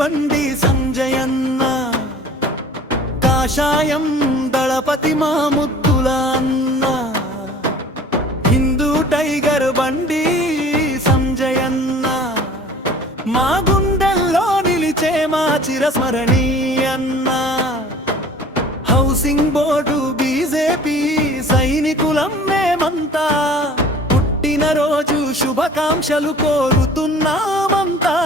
బండి సంజయన్న కాషాయం దళపతి మా ముద్దుల అన్న హిందూ టైగర్ బండి సంజయన్న మా గుండెల్లో నిలిచే మా చిరస్మరణీయన్న హౌసింగ్ బోర్డు బీజేపీ సైనికులం మేమంతా పుట్టినరోజు శుభాకాంక్షలు కోరుతున్నామంతా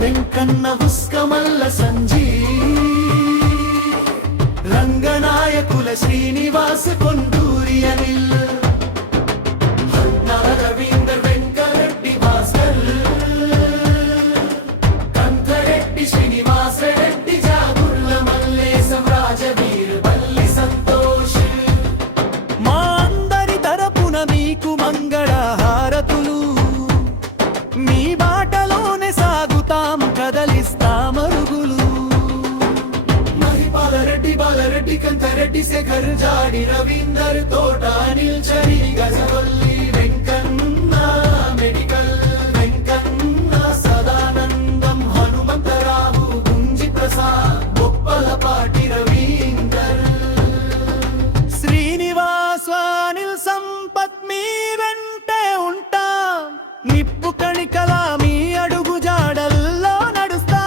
వెంకన్న హుస్కమల్ల సంజీ రంగనాయకుల శ్రీనివాస కొండూరి అనిల్ రవీందర్ వెంకరెడ్డి భాస్కర్ కంథరెడ్డి శ్రీనివాస రెడ్డి జాగుర్ల మల్లేశం రాజవీర్ బల్లి సంతోష్ మా అందరి తరపున మీకు మంగళ హారతులు మీ బాటలోనే సాగుతాం కదలిస్తామరుగులు మహిపాలరెడ్డి బాలరెడ్డి కంథరెడ్డి శేఖర్ జాడి రవీందర్ తోట అనిల్ చరి గజవల్లి వెంకన్న మెడికల్ వెంకన్న సదానందం హనుమంతరావు గుంజి ప్రసాద్ బొప్పలపాటి రవీందర్ శ్రీనివాస్ అనిల్ సంపత్ మీ వెంటే ఉంటాం నిప్పు కణికలా మీ అడుగు జాడల్లో నడుస్తా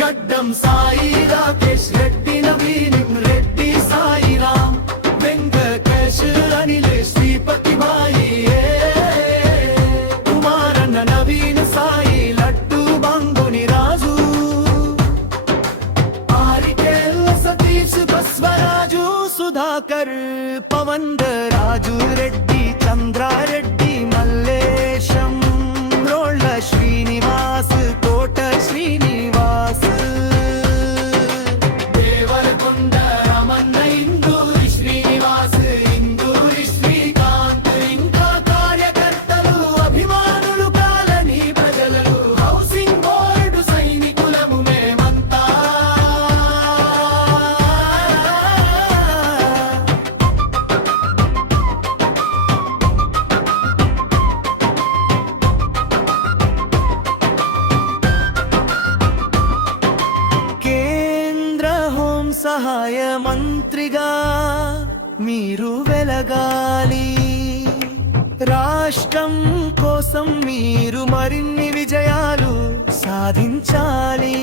గడ్డం సాయి రాకేష్ రెడ్డి నవీన్ రెడ్డి సాయిరామ్ వెంకటేష్ అనిలేష్ శ్రీపతి బాయి కుమారన్న నవీన్ సాయి లడ్డు బంగుని రాజు ఆరికేల్ సతీష్ బస్వరాజు సుధాకర్ పవన్ రాజు రెడ్డి చంద్రారెడ్డి మల్లేశం రోళ్ళ శ్రీనివాస్ కోట శ్రీనివాస్ దేవరకొండ రమణ ఇందూరి శ్రీనివాస్ ఇందూరి శ్రీకాంత్ ఇంకా కార్యకర్తలు అభిమానులు కాలని ప్రజలు హౌసింగ్ బోర్డు సైనికులము మేమంతా సహాయ మంత్రిగా మీరు వెలగాలి రాష్ట్రం కోసం మీరు మరిన్ని విజయాలు సాధించాలి